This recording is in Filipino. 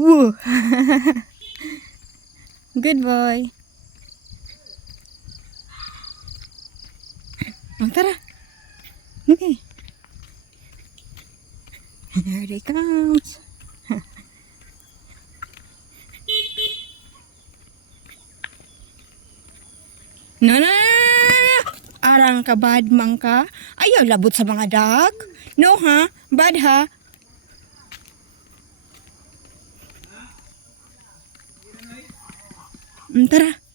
Woo! Good boy. Oh, tara. Okay. Here they comes. No, no, no, no, no. Arang ka bad man ka. Ayaw labot sa mga dag. No ha? Bad ha? Tara.